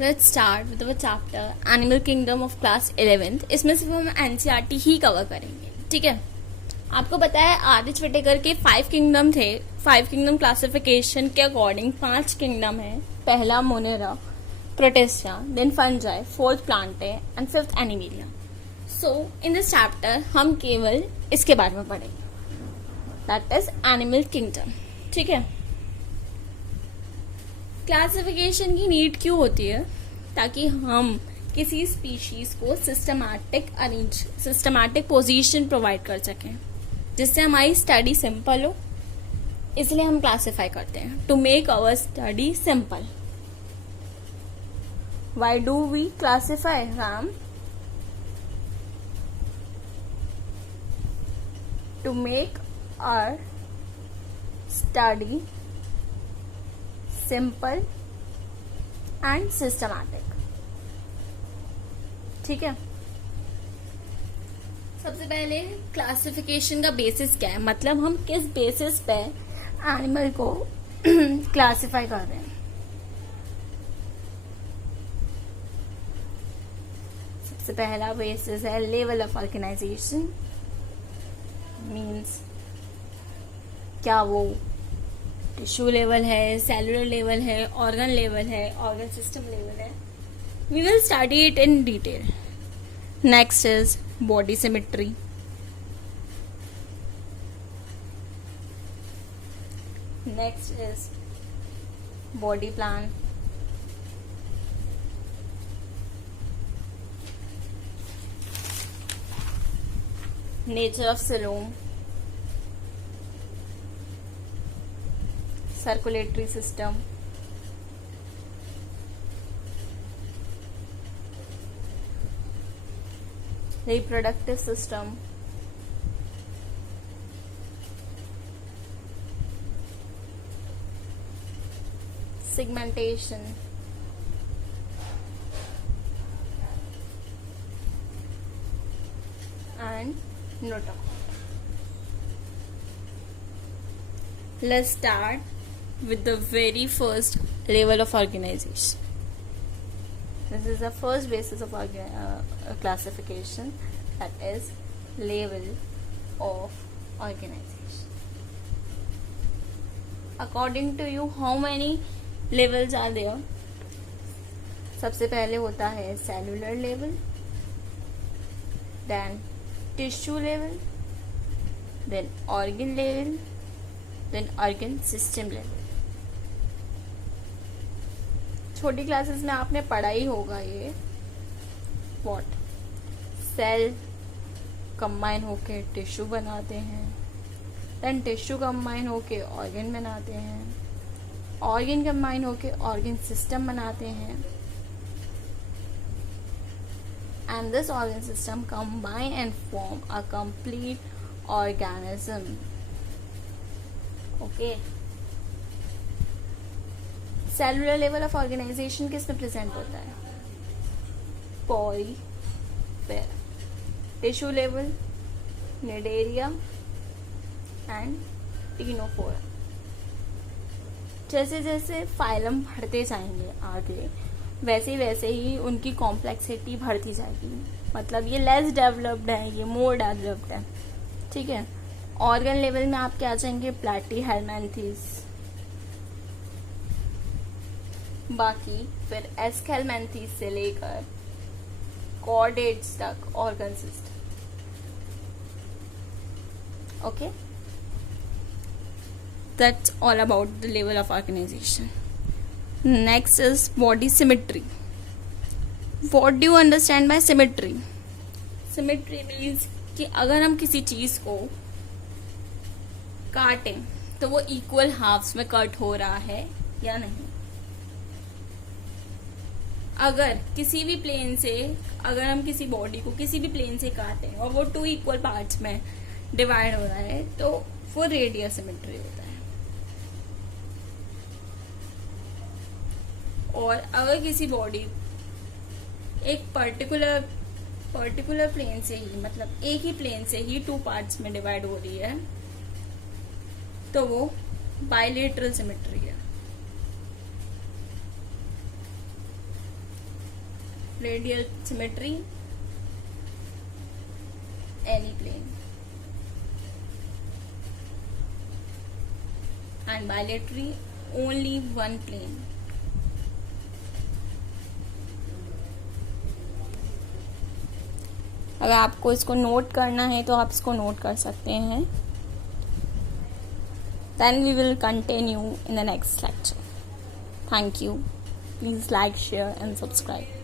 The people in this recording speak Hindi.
Let's start with our chapter animal kingdom of class 11th। इसमें सिर्फ हम एनसीईआरटी ही कवर करेंगे, ठीक है। आपको पता है आर.एच. विटेकर के 5 किंगडम थे। 5 किंगडम क्लासिफिकेशन के अकॉर्डिंग 5 किंगडम है। पहला Monera, Protista, then Fungi, fourth Plantae and fifth Animalia. So in this chapter हम केवल इसके बारे में पढ़ेंगे, दैट इज एनिमल किंगडम, ठीक है। क्लासिफिकेशन की नीड क्यों होती है? ताकि हम किसी स्पीशीज को सिस्टमैटिक पोजीशन प्रोवाइड कर सकें, जिससे हमारी स्टडी सिंपल हो। इसलिए हम क्लासिफाई करते हैं, to make our study simple. Why do we classify, Ram? To make our study simple and systematic, ठीक है। सबसे पहले क्लासिफिकेशन का बेसिस क्या है, मतलब हम किस बेसिस पे एनिमल को क्लासिफाई कर रहे हैं। सबसे पहला बेसिस है लेवल ऑफ ऑर्गेनाइजेशन, मीन्स क्या वो टिश्यू लेवल है, सेलुलर लेवल है, ऑर्गन लेवल है, ऑर्गन सिस्टम लेवल है। We will study it in detail. Next is body symmetry, next is body plan, nature of coelom, circulatory system, reproductive system, segmentation, and notochord. Let's start with the very first level of organization. This is the first basis of classification, that is level of organization. According to you, how many levels are there? सबसे पहले होता है cellular level, then tissue level, then organ level, then organ system level. छोटी क्लासेस में आपने पढ़ा ही होगा ये व्हाट सेल कंबाइन होके टिश्यू बनाते हैं, देन टिश्यू कंबाइन होके ऑर्गन बनाते हैं, ऑर्गन कंबाइन होके ऑर्गन सिस्टम बनाते हैं, and this organ system combine and form a complete organism, okay. Cellular level of organisation किसमें प्रेजेंट होता है? Porifera. Tissue level Cnidaria and Ctenophora. जैसे जैसे फाइलम बढ़ते जाएंगे आगे, वैसे ही उनकी कॉम्प्लेक्सिटी बढ़ती जाएगी। मतलब ये लेस डेवलप्ड है, ये मोर डेवलप्ड है, ठीक है। ऑर्गन लेवल में आपके आ जाएंगे प्लैटीहेल्मिन्थेस, बाकी फिर एस्केल्मेंथीज से लेकर कॉर्डेट्स तक organ system, okay. That's all about the level of organisation. Next is body symmetry. What do you understand by symmetry? Symmetry means कि अगर हम किसी चीज को काटें तो वो इक्वल हाफ्स में कट हो रहा है या नहीं। अगर किसी भी प्लेन से, अगर हम किसी बॉडी को किसी भी प्लेन से काटें और वो 2 इक्वल पार्ट्स में डिवाइड हो रहा है तो वो रेडियल सिमेट्री होता है। और अगर किसी बॉडी एक पर्टिकुलर प्लेन से ही, मतलब एक ही प्लेन से ही 2 पार्ट्स में डिवाइड हो रही है तो वो बाइलेटरल सिमेट्री है। radial symmetry, any plane, and bilateral, only one plane. अगर आपको इसको नोट करना है तो आप इसको नोट कर सकते हैं. Then we will continue in the next lecture. Thank you. Please like, share and subscribe.